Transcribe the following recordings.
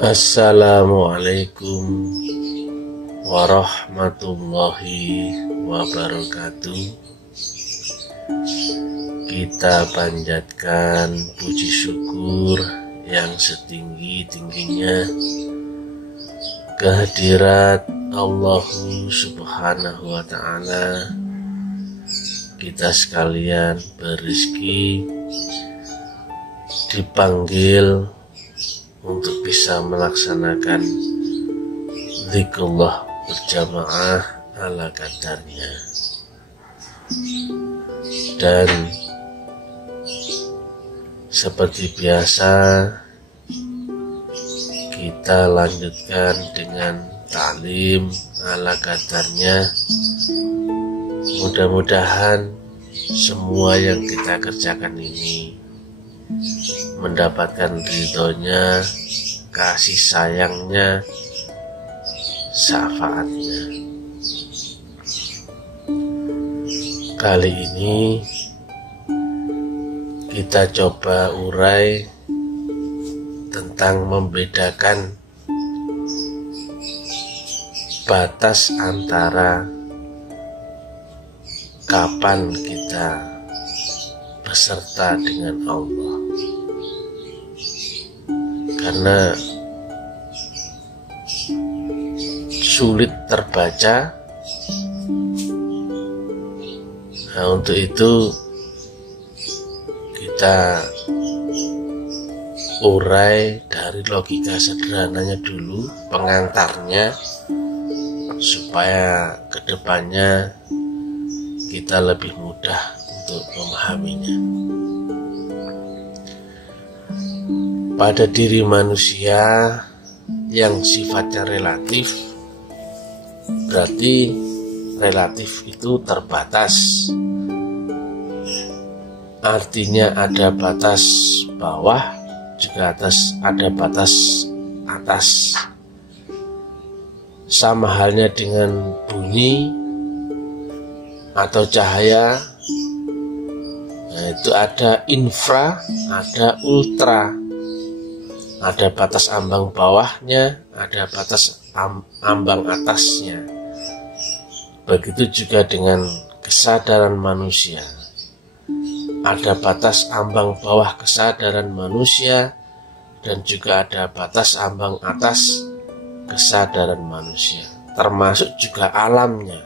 Assalamualaikum warahmatullahi wabarakatuh. Kita panjatkan puji syukur yang setinggi-tingginya kehadirat Allah Subhanahu wa Ta'ala. Kita sekalian berrezeki dipanggil untuk bisa melaksanakan zikrullah berjamaah ala kadarnya. Dan seperti biasa kita lanjutkan dengan ta'lim ala kadarnya. Mudah-mudahan semua yang kita kerjakan ini mendapatkan ridhonya, kasih sayangnya, syafaatnya. Kali ini kita coba urai tentang membedakan batas antara kapan kita beserta dengan Allah. Karena sulit terbaca. Nah, untuk itu kita urai dari logika sederhananya dulu, pengantarnya, supaya kedepannya kita lebih mudah untuk memahaminya. Pada diri manusia yang sifatnya relatif, berarti relatif itu terbatas. Artinya ada batas bawah, juga ada batas atas. Sama halnya dengan bunyi atau cahaya. Nah, itu ada infra, ada ultra. Ada batas ambang bawahnya, ada batas ambang atasnya. Begitu juga dengan kesadaran manusia. Ada batas ambang bawah kesadaran manusia, dan juga ada batas ambang atas kesadaran manusia. Termasuk juga alamnya.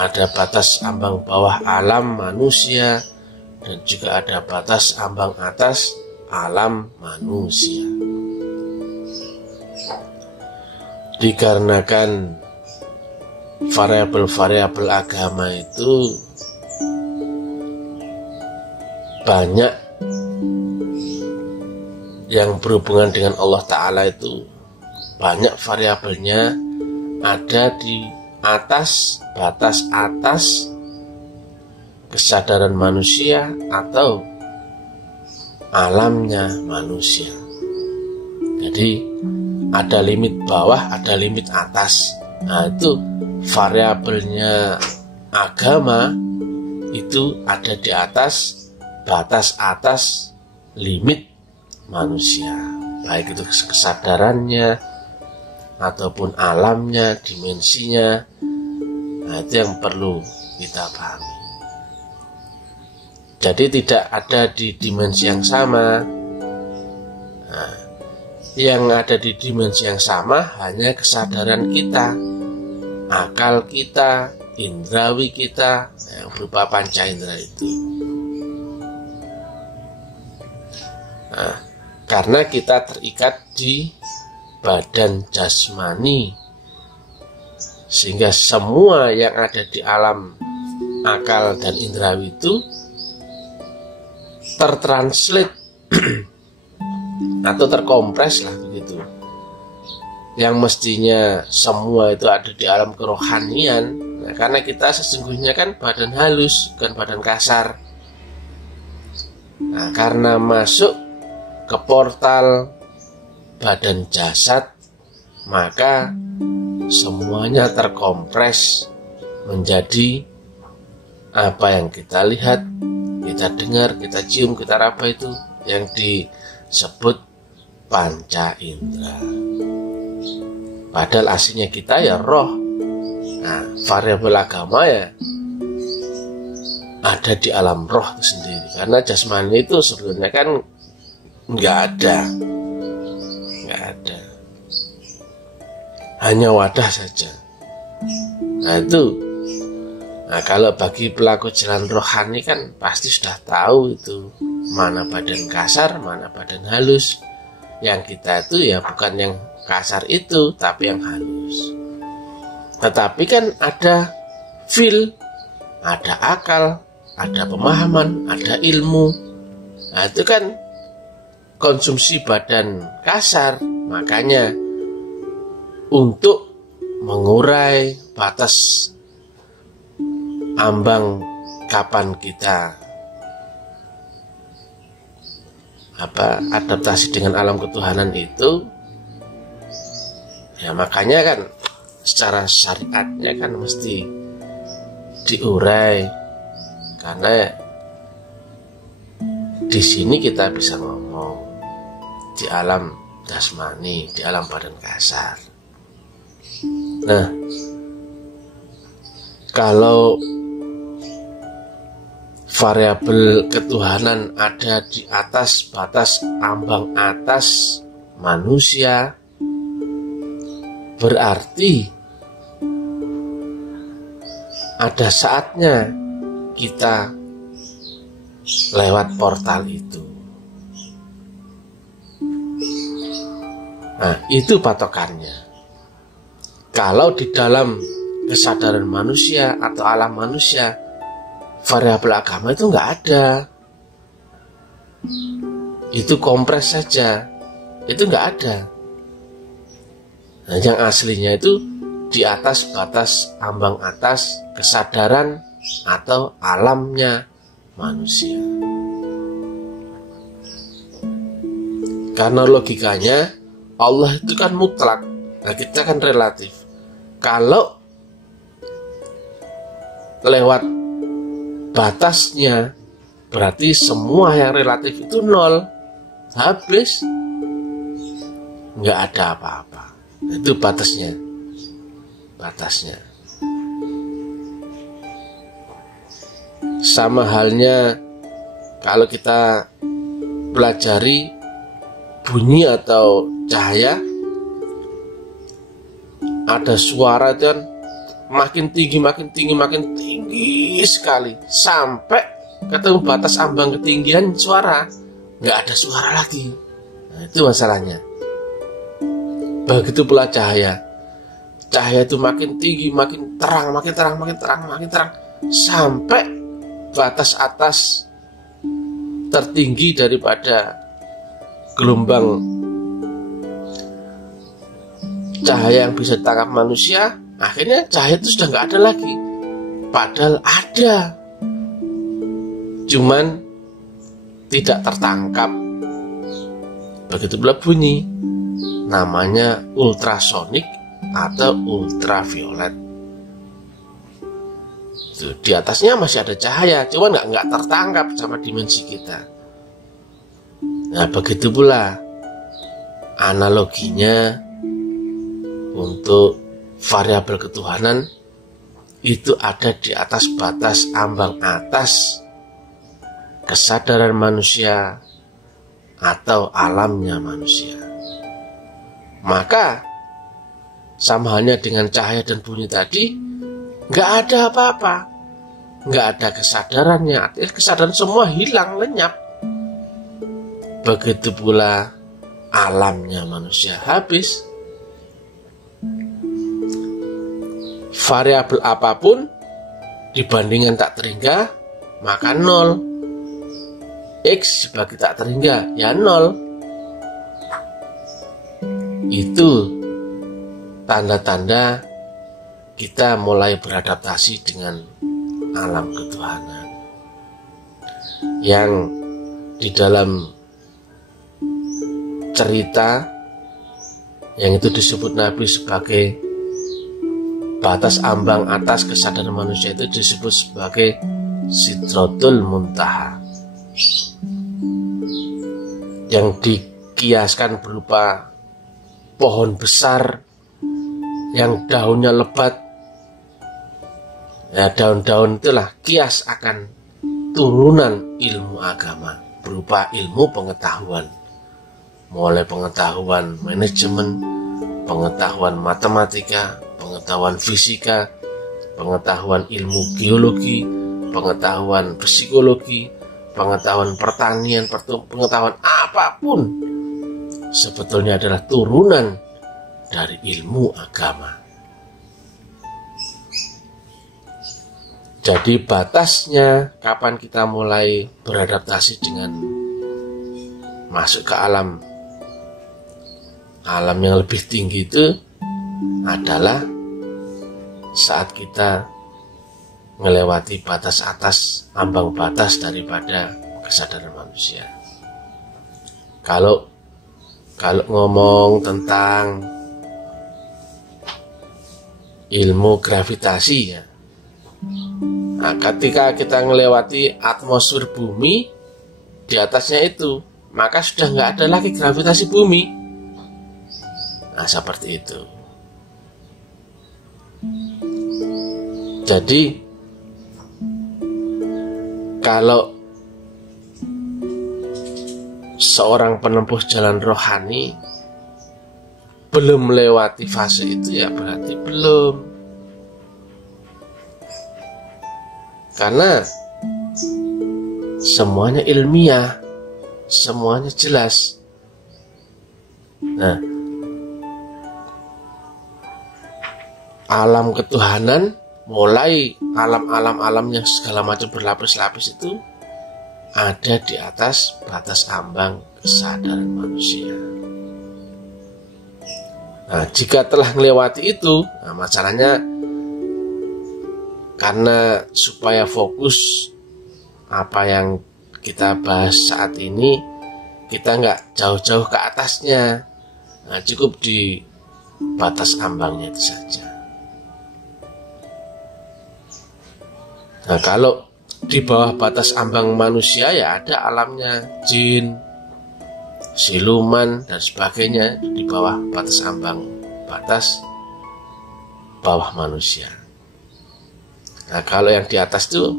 Ada batas ambang bawah alam manusia, dan juga ada batas ambang atas alam manusia. Dikarenakan variabel-variabel agama itu banyak yang berhubungan dengan Allah Ta'ala, itu banyak variabelnya, ada di atas, batas atas kesadaran manusia atau alamnya manusia. Jadi ada limit bawah, ada limit atas. Nah, itu variabelnya agama itu ada di atas, batas atas limit manusia, baik itu kesadarannya ataupun alamnya, dimensinya. Nah, itu yang perlu kita pahami. Jadi tidak ada di dimensi yang sama. Nah, yang ada di dimensi yang sama hanya kesadaran kita, akal kita, indrawi kita, yang berupa panca indera itu. Nah, karena kita terikat di badan jasmani, sehingga semua yang ada di alam akal dan indrawi itu tertranslate atau terkompres lah begitu. Yang mestinya semua itu ada di alam kerohanian. Nah, karena kita sesungguhnya kan badan halus, bukan badan kasar. Nah, karena masuk ke portal badan jasad, maka semuanya terkompres menjadi apa yang kita lihat, kita dengar, kita cium, kita raba, itu yang disebut panca indera. Padahal aslinya kita ya roh. Nah, variabel agama ya ada di alam roh itu sendiri. Karena jasmani itu sebenarnya kan nggak ada. Hanya wadah saja. Nah kalau bagi pelaku jalan rohani kan pasti sudah tahu itu mana badan kasar, mana badan halus. Yang kita itu ya bukan yang kasar itu, tapi yang halus. Tetapi kan ada feel, ada akal, ada pemahaman, ada ilmu. Nah itu kan konsumsi badan kasar. Makanya untuk mengurai batas ambang kapan kita adaptasi dengan alam ketuhanan itu, ya makanya kan secara syariatnya kan mesti diurai, karena di sini kita bisa ngomong di alam jasmani, di alam badan kasar. Nah, kalau variabel ketuhanan ada di atas batas ambang atas manusia, berarti ada saatnya kita lewat portal itu. Nah, itu patokannya. Kalau di dalam kesadaran manusia atau alam manusia, variabel agama itu nggak ada. Itu kompres saja. Itu nggak ada. Nah, yang aslinya itu di atas batas ambang atas kesadaran atau alamnya manusia. Karena logikanya Allah itu kan mutlak, nah kita kan relatif. Kalau lewat batasnya, berarti semua yang relatif itu nol, habis, nggak ada apa-apa. Itu batasnya. Sama halnya kalau kita pelajari bunyi atau cahaya, ada suara itu kan makin tinggi sekali sampai ketemu batas ambang ketinggian suara, nggak ada suara lagi. Nah, itu masalahnya. Begitu pula cahaya itu makin tinggi, makin terang sampai batas atas tertinggi daripada gelombang cahaya yang bisa ditangkap manusia. Akhirnya cahaya itu sudah nggak ada lagi, padahal ada, cuman tidak tertangkap. Begitu pula bunyi, namanya ultrasonik atau ultraviolet. Di atasnya masih ada cahaya, cuman nggak tertangkap sama dimensi kita. Nah, begitu pula analoginya untuk variabel ketuhanan itu ada di atas batas ambang atas kesadaran manusia atau alamnya manusia. Maka sama halnya dengan cahaya dan bunyi tadi, nggak ada apa-apa, nggak ada kesadarannya, artinya kesadaran semua hilang, lenyap. Begitu pula alamnya manusia, habis. Variabel apapun dibandingkan tak terhingga, maka nol. X sebagai tak terhingga, ya nol. Itu tanda-tanda kita mulai beradaptasi dengan alam ketuhanan, yang di dalam cerita yang itu disebut Nabi sebagai batas ambang atas kesadaran manusia, itu disebut sebagai Sidratul Muntaha, yang dikiaskan berupa pohon besar yang daunnya lebat. Ya, daun-daun itulah kias akan turunan ilmu agama berupa ilmu pengetahuan, mulai pengetahuan manajemen, pengetahuan matematika, pengetahuan fisika, pengetahuan ilmu geologi, pengetahuan psikologi, pengetahuan pertanian, pengetahuan apapun sebetulnya adalah turunan dari ilmu agama. Jadi batasnya kapan kita mulai beradaptasi dengan masuk ke alam yang lebih tinggi itu adalah saat kita melewati batas atas, ambang batas daripada kesadaran manusia. Kalau ngomong tentang ilmu gravitasi ya, nah, ketika kita melewati atmosfer bumi di atasnya itu, maka sudah nggak ada lagi gravitasi bumi. Nah, seperti itu. Jadi kalau seorang penempuh jalan rohani belum melewati fase itu, ya berarti belum. Karena semuanya ilmiah, semuanya jelas. Nah, alam ketuhanan, mulai alam yang segala macam berlapis-lapis itu ada di atas batas ambang kesadaran manusia. Nah, jika telah melewati itu, nah masalahnya karena supaya fokus apa yang kita bahas saat ini, kita nggak jauh-jauh ke atasnya, nah, cukup di batas ambangnya itu saja. Nah, kalau di bawah batas ambang manusia ya ada alamnya jin, siluman dan sebagainya di bawah batas ambang batas bawah manusia. Nah, kalau yang di atas tuh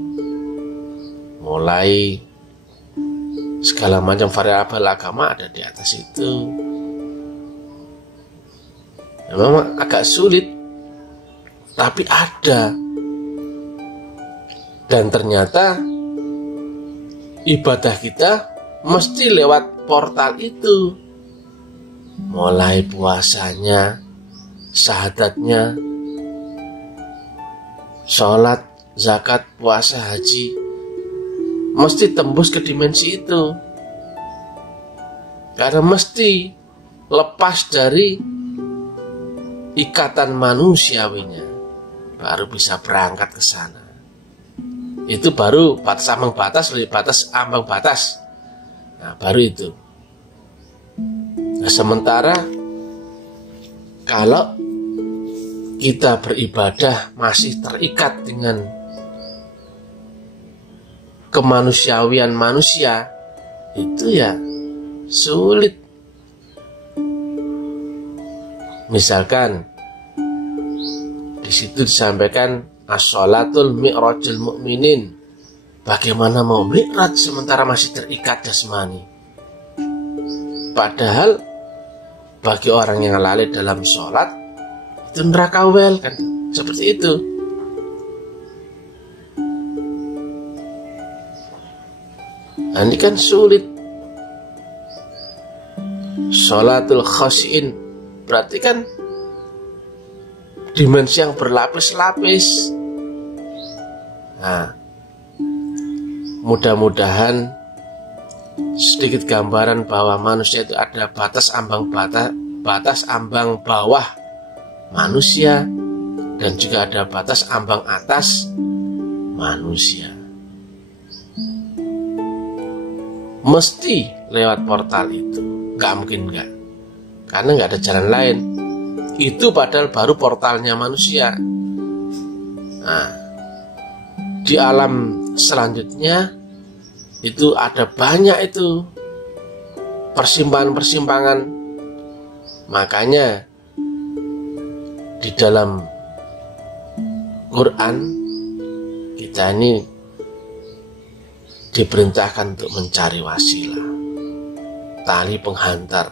mulai segala macam variabel agama ada di atas itu. Ya, memang agak sulit, tapi ada. Dan ternyata ibadah kita mesti lewat portal itu. Mulai puasanya, syahadatnya, sholat, zakat, puasa, haji, mesti tembus ke dimensi itu. Karena mesti lepas dari ikatan manusiawinya, baru bisa berangkat ke sana. Itu baru batas ambang batas, lebih batas ambang batas. Nah, baru itu. Nah, sementara kalau kita beribadah masih terikat dengan kemanusiawian manusia, itu ya sulit. Misalkan di situ disampaikan as-sholatul mi'rajul mu'minin. Bagaimana mau mi'raj sementara masih terikat jasmani? Padahal bagi orang yang lalai dalam sholat itu neraka wel kan, seperti itu. Nah, ini kan sulit. Sholatul khasyin berarti kan dimensi yang berlapis-lapis. Nah, mudah-mudahan sedikit gambaran bahwa manusia itu ada batas ambang bawah manusia dan juga ada batas ambang atas manusia. Mesti lewat portal itu, nggak mungkin nggak, karena nggak ada jalan lain. Itu padahal baru portalnya manusia. Nah, di alam selanjutnya itu ada banyak itu persimpangan-persimpangan. Makanya di dalam Quran kita ini diperintahkan untuk mencari wasilah, tali penghantar.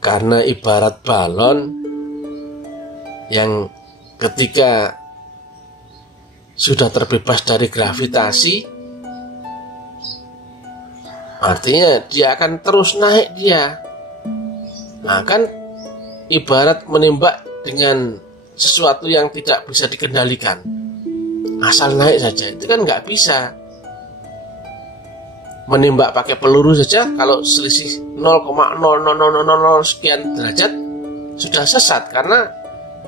Karena ibarat balon yang ketika sudah terbebas dari gravitasi, artinya dia akan terus naik dia. Nah, kan ibarat menembak dengan sesuatu yang tidak bisa dikendalikan. Asal naik saja, itu kan nggak bisa. Menembak pakai peluru saja, kalau selisih 0,00000 sekian derajat sudah sesat, karena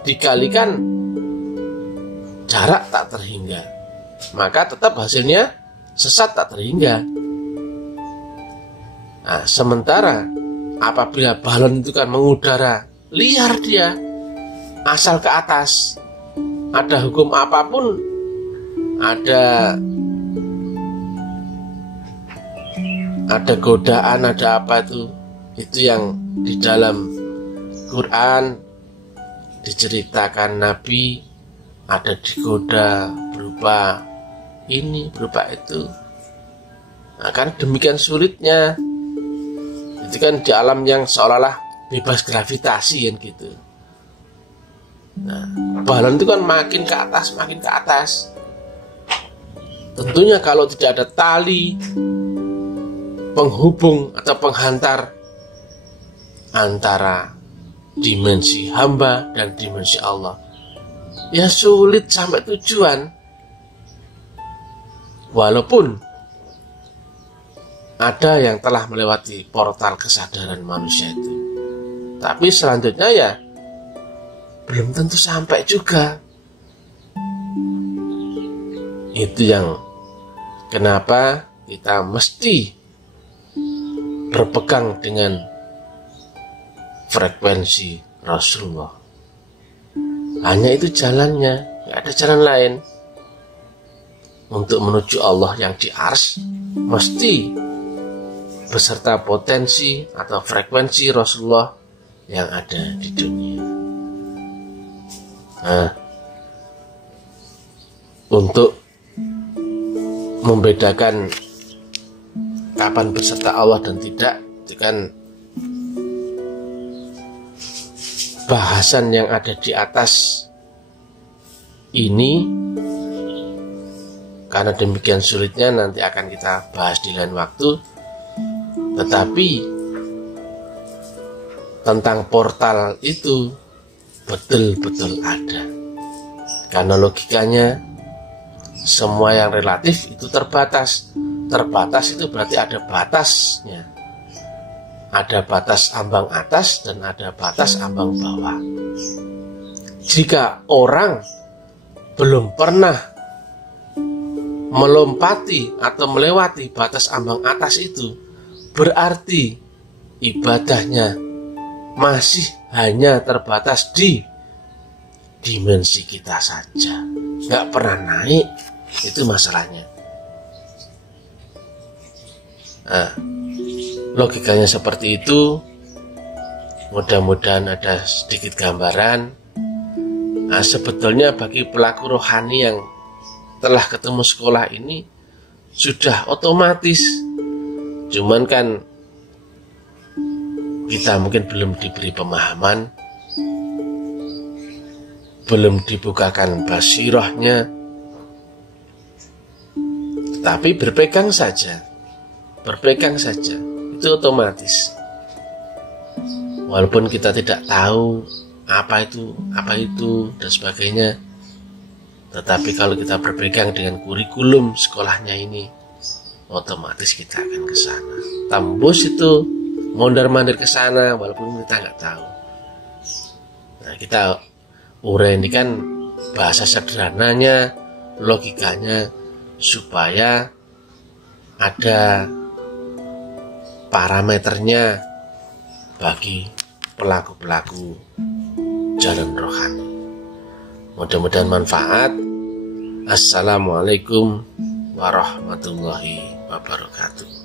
dikalikan jarak tak terhingga, maka tetap hasilnya sesat tak terhingga. Nah, sementara apabila balon itu kan mengudara, liar dia, asal ke atas, ada hukum apapun, ada godaan, ada apa itu yang di dalam Quran diceritakan Nabi ada digoda berupa ini, berupa itu. Nah, kan demikian sulitnya. Itu kan di alam yang seolah-olah bebas gravitasi kan gitu. Nah, balon itu kan makin ke atas, makin ke atas. Tentunya kalau tidak ada tali penghubung atau penghantar antara dimensi hamba dan dimensi Allah, ya sulit sampai tujuan. Walaupun ada yang telah melewati portal kesadaran manusia itu, tapi selanjutnya ya belum tentu sampai juga. Itu yang kenapa kita mesti berpegang dengan frekuensi Rasulullah. Hanya itu jalannya, gak ada jalan lain. Untuk menuju Allah yang di Ars, mesti beserta potensi atau frekuensi Rasulullah yang ada di dunia. Nah, untuk membedakan kapan beserta Allah dan tidak, itu kan bahasan yang ada di atas ini. Karena demikian sulitnya, nanti akan kita bahas di lain waktu. Tetapi tentang portal itu betul-betul ada. Karena logikanya semua yang relatif itu terbatas. Terbatas itu berarti ada batasnya. Ada batas ambang atas dan ada batas ambang bawah. Jika orang belum pernah melompati atau melewati batas ambang atas itu, berarti ibadahnya masih hanya terbatas di dimensi kita saja, nggak pernah naik. Itu masalahnya. Nah, logikanya seperti itu. Mudah-mudahan ada sedikit gambaran. Nah, sebetulnya bagi pelaku rohani yang telah ketemu sekolah ini sudah otomatis. Cuman kan kita mungkin belum diberi pemahaman, belum dibukakan basirahnya. Tetapi berpegang saja, itu otomatis. Walaupun kita tidak tahu apa itu dan sebagainya, tetapi kalau kita berpegang dengan kurikulum sekolahnya ini, otomatis kita akan ke sana. Tembus itu, mondar-mandir ke sana walaupun kita nggak tahu. Nah, kita uraikan kan bahasa sederhananya, logikanya, supaya ada parameternya bagi pelaku-pelaku jalan rohani. Mudah-mudahan manfaat. Assalamualaikum warahmatullahi wabarakatuh.